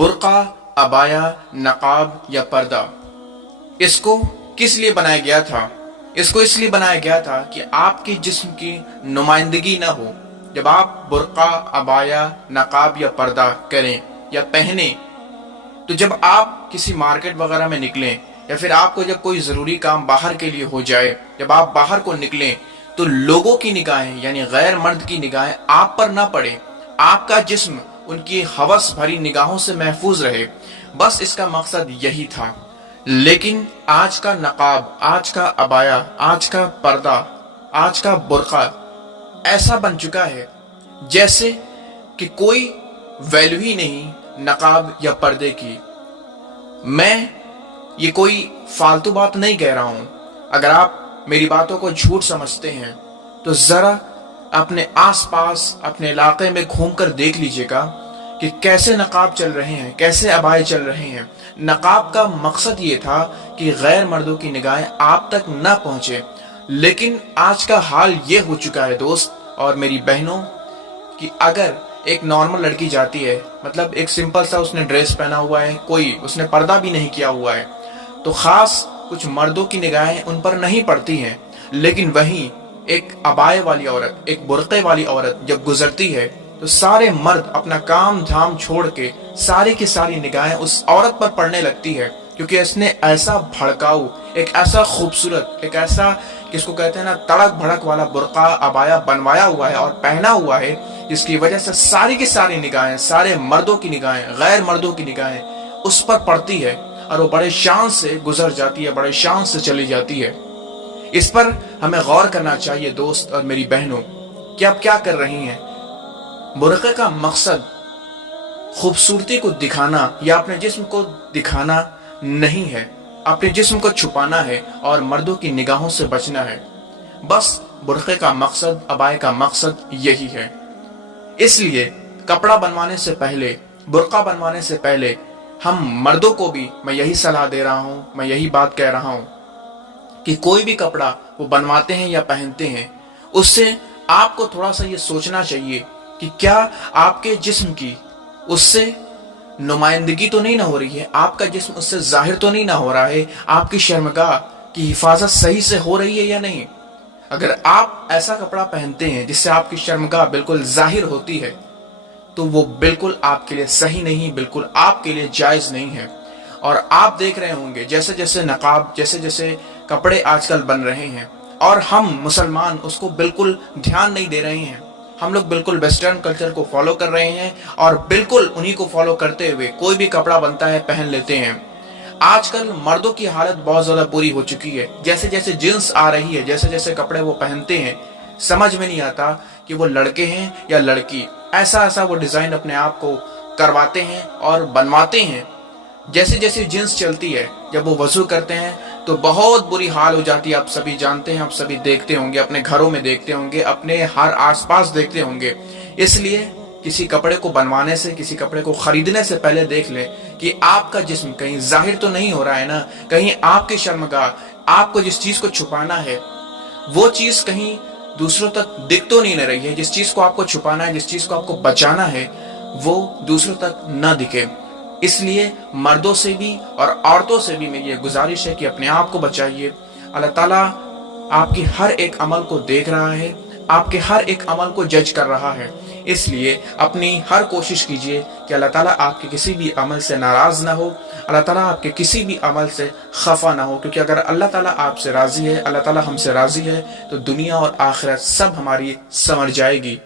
برقع، عبایا، نقاب یا پردہ، اس کو کس لیے بنایا گیا تھا؟ اس کو اس لیے بنایا گیا تھا کہ آپ کے جسم کی نمائندگی نہ ہو۔ جب آپ برقع، عبایا، نقاب یا پردہ کریں یا پہنیں، تو جب آپ کسی مارکیٹ وغیرہ میں نکلیں یا پھر آپ کو جب کوئی ضروری کام باہر کے لیے ہو جائے، جب آپ باہر کو نکلیں تو لوگوں کی نگاہیں یعنی غیر مرد کی نگاہیں آپ پر نہ پڑے، آپ کا جسم ان کی ہوس بھری نگاہوں سے محفوظ رہے، بس اس کا مقصد یہی تھا۔ لیکن آج کا نقاب، آج کا عبایا، آج کا پردہ، آج کا برقع ایسا بن چکا ہے جیسے کہ کوئی ویلیو ہی نہیں نقاب یا پردے کی۔ میں یہ کوئی فالتو بات نہیں کہہ رہا ہوں، اگر آپ میری باتوں کو جھوٹ سمجھتے ہیں تو ذرا اپنے آس پاس اپنے علاقے میں گھوم کر دیکھ لیجئے گا کہ کیسے نقاب چل رہے ہیں، کیسے عبائے چل رہے ہیں۔ نقاب کا مقصد یہ تھا کہ غیر مردوں کی نگاہیں آپ تک نہ پہنچے، لیکن آج کا حال یہ ہو چکا ہے دوست اور میری بہنوں کہ اگر ایک نارمل لڑکی جاتی ہے، مطلب ایک سمپل سا اس نے ڈریس پہنا ہوا ہے، کوئی اس نے پردہ بھی نہیں کیا ہوا ہے، تو خاص کچھ مردوں کی نگاہیں ان پر نہیں پڑتی ہیں، لیکن وہیں ایک عبائے والی عورت، ایک برقعے والی عورت جب گزرتی ہے تو سارے مرد اپنا کام دھام چھوڑ کے ساری کی ساری نگاہیں اس عورت پر پڑنے لگتی ہے، کیونکہ اس نے ایسا بھڑکاؤ، ایک ایسا خوبصورت، ایک ایسا جس کو کہتے ہیں نا تڑک بھڑک والا برقع، عبایا بنوایا ہوا ہے اور پہنا ہوا ہے، جس کی وجہ سے ساری کی ساری نگاہیں، سارے مردوں کی نگاہیں، غیر مردوں کی نگاہیں اس پر پڑتی ہے اور وہ بڑے شان سے گزر جاتی ہے، بڑے شان سے چلی جاتی ہے۔ اس پر ہمیں غور کرنا چاہیے دوست اور میری بہنوں کہ آپ کیا کر رہی ہیں۔ برقعے کا مقصد خوبصورتی کو دکھانا یا اپنے جسم کو دکھانا نہیں ہے، اپنے جسم کو چھپانا ہے اور مردوں کی نگاہوں سے بچنا ہے۔ بس برقعے کا مقصد، عبائے کا مقصد یہی ہے۔ اس لیے کپڑا بنوانے سے پہلے، برقع بنوانے سے پہلے ہم مردوں کو بھی میں یہی صلاح دے رہا ہوں، میں یہی بات کہہ رہا ہوں کہ کوئی بھی کپڑا وہ بنواتے ہیں یا پہنتے ہیں، اس سے آپ کو تھوڑا سا یہ سوچنا چاہیے کہ کیا آپ کے جسم کی اس سے نمائندگی تو نہیں نہ ہو رہی ہے، آپ کا جسم اس سے ظاہر تو نہیں نہ ہو رہا ہے، آپ کی شرمگاہ کی حفاظت صحیح سے ہو رہی ہے یا نہیں۔ اگر آپ ایسا کپڑا پہنتے ہیں جس سے آپ کی شرمگاہ بالکل ظاہر ہوتی ہے تو وہ بالکل آپ کے لیے صحیح نہیں، بالکل آپ کے لیے جائز نہیں ہے۔ اور آپ دیکھ رہے ہوں گے جیسے جیسے نقاب، جیسے جیسے کپڑے آج کل بن رہے ہیں اور ہم مسلمان اس کو بالکل دھیان نہیں دے رہے ہیں، ہم لوگ بالکل ویسٹرن کلچر کو فالو کر رہے ہیں اور بالکل انہی کو فالو کرتے ہوئے کوئی بھی کپڑا بنتا ہے پہن لیتے ہیں۔ آج کل مردوں کی حالت بہت زیادہ بری ہو چکی ہے، جیسے جیسے جنس آ رہی ہے، جیسے جیسے کپڑے وہ پہنتے ہیں، سمجھ میں نہیں آتا کہ وہ لڑکے ہیں یا لڑکی، ایسا ایسا وہ ڈیزائن اپنے آپ کو کرواتے ہیں اور بنواتے ہیں۔ جیسے جیسے جنس چلتی ہے، جب وہ وضو کرتے ہیں تو بہت بری حال ہو جاتی ہے، آپ سبھی جانتے ہیں، آپ سبھی دیکھتے ہوں گے، اپنے گھروں میں دیکھتے ہوں گے، اپنے ہر آس پاس دیکھتے ہوں گے۔ اس لیے کسی کپڑے کو بنوانے سے، کسی کپڑے کو خریدنے سے پہلے دیکھ لیں کہ آپ کا جسم کہیں ظاہر تو نہیں ہو رہا ہے نا، کہیں آپ کی شرمگاہ، آپ کو جس چیز کو چھپانا ہے وہ چیز کہیں دوسروں تک دکھ تو نہیں نہ رہی ہے، جس چیز کو آپ کو چھپانا ہے، جس چیز کو آپ کو بچانا ہے وہ دوسروں تک نہ دکھے۔ اس لیے مردوں سے بھی اور عورتوں سے بھی میری یہ گزارش ہے کہ اپنے آپ کو بچائیے۔ اللہ تعالیٰ آپ کی ہر ایک عمل کو دیکھ رہا ہے، آپ کے ہر ایک عمل کو جج کر رہا ہے، اس لیے اپنی ہر کوشش کیجئے کہ اللہ تعالیٰ آپ کے کسی بھی عمل سے ناراض نہ ہو، اللہ تعالیٰ آپ کے کسی بھی عمل سے خفا نہ ہو، کیونکہ اگر اللہ تعالیٰ آپ سے راضی ہے، اللہ تعالیٰ ہم سے راضی ہے تو دنیا اور آخرت سب ہماری سنور جائے گی۔